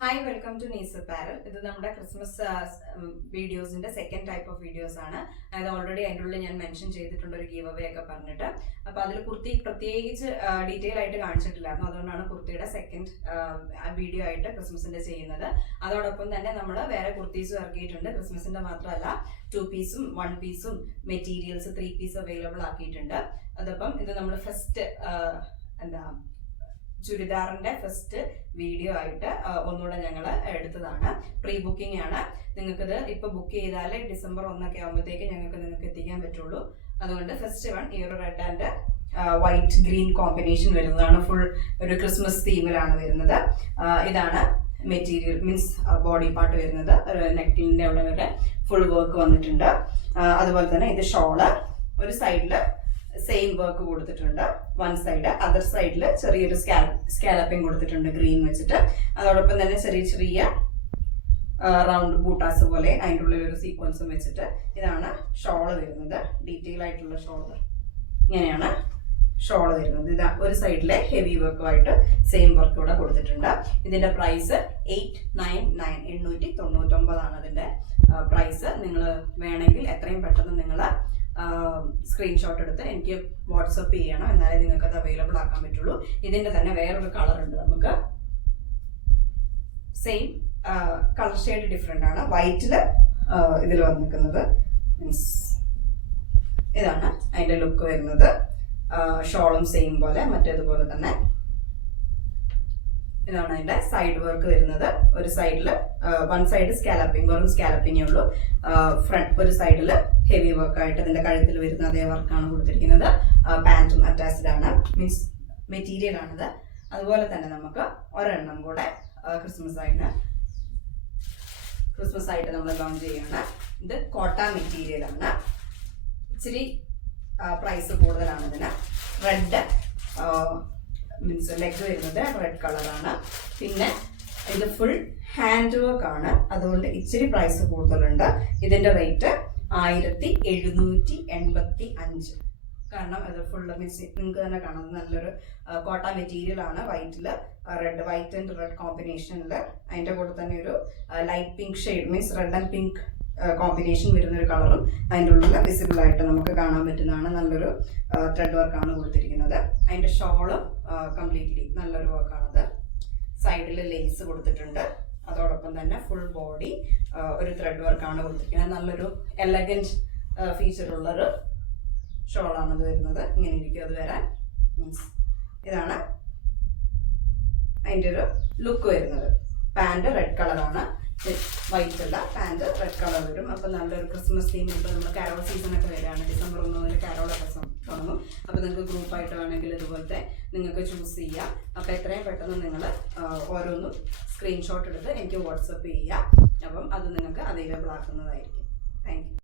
Hi, welcome to Nice Apparel. This is our Christmas videos in the second type of videos. I already mentioned a giveaway. That's kurti detail kurti second video Christmas in the kurtis Christmas in the 2 piece, 1 piece materials 3 piece available. That's the first ചുരിദാറിന്റെ first video ആയിട്ട് ഒന്നുകൂടെ ഞങ്ങൾ എടുത്തതാണ്. Pre booking ആണ്. നിങ്ങൾക്കിത് ഇപ്പോൾ book ചെയ്താൽ December 1 ഒക്കെ ആകുമ്പോഴത്തേക്ക് നിങ്ങൾക്ക് എത്തിക്കാൻ പറ്റുള്ളൂ. അതുകൊണ്ട് ഫസ്റ്റ് വൺ ഈ ഒരു red and white green combination വരുന്നതാണ്. ഫുൾ ഒരു ക്രിസ്മസ് തീമിലാണ് വരുന്നത്. ഇതാണ് മെറ്റീരിയൽ, മീൻസ് ബോഡി പാർട്ട് വരുന്നത്. നെക്കിന്റെ അവിടെ വരെ ഫുൾ വർക്ക് വന്നിട്ടുണ്ട്. അതുപോലെ തന്നെ ഇത് ഷോള്, ഒരു സൈഡില് സെയിം വർക്ക് കൊടുത്തിട്ടുണ്ട്. വൺ സൈഡ്, അതർ സൈഡിൽ ചെറിയൊരു സ്കാലപ്പിംഗ് കൊടുത്തിട്ടുണ്ട് ഗ്രീൻ വെച്ചിട്ട്. അതോടൊപ്പം തന്നെ ചെറിയ റൗണ്ട് ബൂട്ടാസ് പോലെ അതിൻ്റെ ഉള്ളിൽ ഒരു സീക്വൻസും വെച്ചിട്ട് ഇതാണ് ഷോള് വരുന്നത്. ഡീറ്റെയിൽ ആയിട്ടുള്ള ഷോള് ഇങ്ങനെയാണ് ഷോള് വരുന്നത്. ഇതാ ഒരു സൈഡിലെ ഹെവി വർക്കുമായിട്ട് സെയിം വർക്ക് ഇവിടെ കൊടുത്തിട്ടുണ്ട്. ഇതിന്റെ പ്രൈസ് 899 അതിന്റെ പ്രൈസ്. നിങ്ങൾ വേണമെങ്കിൽ എത്രയും പെട്ടെന്ന് നിങ്ങൾ സ്ക്രീൻഷോട്ട് എടുത്ത് എനിക്ക് വാട്സപ്പ് ചെയ്യണം, എന്നാലേ നിങ്ങൾക്ക് അത് അവൈലബിൾ ആക്കാൻ പറ്റുള്ളൂ. ഇതിന്റെ തന്നെ വേറൊരു കളർ ഉണ്ട്. നമുക്ക് സെയിം കളർ ഷെയ്ഡ് ഡിഫറെന്റ് ആണ്. വൈറ്റില് ഇതിൽ വന്നിരിക്കുന്നത് മീൻസ് ഇതാണ് അതിന്റെ ലുക്ക് വരുന്നത്. ഷോളും സെയിം പോലെ, മറ്റേതുപോലെ തന്നെ ഇതാണ് അതിന്റെ സൈഡ് വർക്ക് വരുന്നത്. ഒരു സൈഡില് വൺ സൈഡ് സ്കാലപ്പിംഗ്, വെറും സ്കാലപ്പിംഗേ ഉള്ളൂ. ഫ്രണ്ട് ഒരു സൈഡില് ഹെവി വർക്കായിട്ട് ഇതിന്റെ കഴുത്തിൽ വരുന്ന അതേ വർക്കാണ് കൊടുത്തിരിക്കുന്നത്. പാന്റും അറ്റാച്ച്ഡ് ആണ്, മീൻസ് മെറ്റീരിയൽ ആണിത്. അതുപോലെ തന്നെ നമുക്ക് ഒരെണ്ണം കൂടെ ക്രിസ്മസ് ആയിട്ട് നമ്മൾ ലോഞ്ച് ചെയ്യാണ്. ഇത് കോട്ട മെറ്റീരിയൽ ആണ്. ഇച്ചിരി പ്രൈസ് കൂടുതലാണ് ഇതിന്. റെഡ് മീൻസ് ലെഗ് വരുന്നത് റെഡ് കളറാണ്. പിന്നെ ഇത് ഫുൾ ഹാൻഡ് വർക്ക് ആണ്, അതുകൊണ്ട് ഇച്ചിരി പ്രൈസ് കൂടുതലുണ്ട്. ഇതിന്റെ റേറ്റ് 1785. കാരണം അത് ഫുള്ള് മീൻസ് നിങ്ങൾക്ക് തന്നെ കാണാം, നല്ലൊരു കോട്ട മെറ്റീരിയൽ ആണ്. വൈറ്റ് ആൻഡ് റെഡ് കോമ്പിനേഷനിൽ അതിന്റെ കൂടെ തന്നെ ഒരു light pink shade, means red and pink combination വരുന്ന ഒരു കളറും അതിൻ്റെ ഉള്ളിൽ വിസിബിൾ ആയിട്ട് നമുക്ക് കാണാൻ പറ്റുന്നതാണ്. നല്ലൊരു ത്രെഡ് വർക്കാണ് കൊടുത്തിരിക്കുന്നത്. അതിന്റെ ഷോളും കംപ്ലീറ്റ്ലി നല്ലൊരു വർക്കാണത്. സൈഡിൽ ലേസ് കൊടുത്തിട്ടുണ്ട്. അതോടൊപ്പം തന്നെ ഫുൾ ബോഡി ഒരു ത്രെഡ് വർക്കാണ് കൊടുത്തിരിക്കുന്നത്. നല്ലൊരു എലഗന്റ് ഫീച്ചറുള്ളൊരു ഷോളാണത് വരുന്നത്. ഇങ്ങനെ ഇരിക്കും അത് വരാൻ. മീൻസ് ഇതാണ് അതിൻ്റെ ഒരു ലുക്ക് വരുന്നത്. പാൻറ് റെഡ് കളറാണ്, വൈറ്റ് അല്ല, പാൻറ് റെഡ് കളർ വരും. അപ്പം നല്ലൊരു ക്രിസ്മസ് തീം. ഇപ്പോൾ നമ്മൾ കാരോൾ സീസണൊക്കെ വരികയാണ്. ഡിസംബർ 1 മുതൽ കാരോളൊക്കെ തുടങ്ങും. അപ്പോൾ നിങ്ങൾക്ക് ഗ്രൂപ്പായിട്ട് വേണമെങ്കിൽ ഇതുപോലത്തെ നിങ്ങൾക്ക് ചൂസ് ചെയ്യാം. അപ്പോൾ എത്രയും പെട്ടെന്ന് നിങ്ങൾ ഓരോന്നും സ്ക്രീൻഷോട്ട് എടുത്ത് എനിക്ക് വാട്സപ്പ് ചെയ്യുക. അപ്പം അത് നിങ്ങൾക്ക് അവൈലബിൾ ആക്കുന്നതായിരിക്കും. Thank you.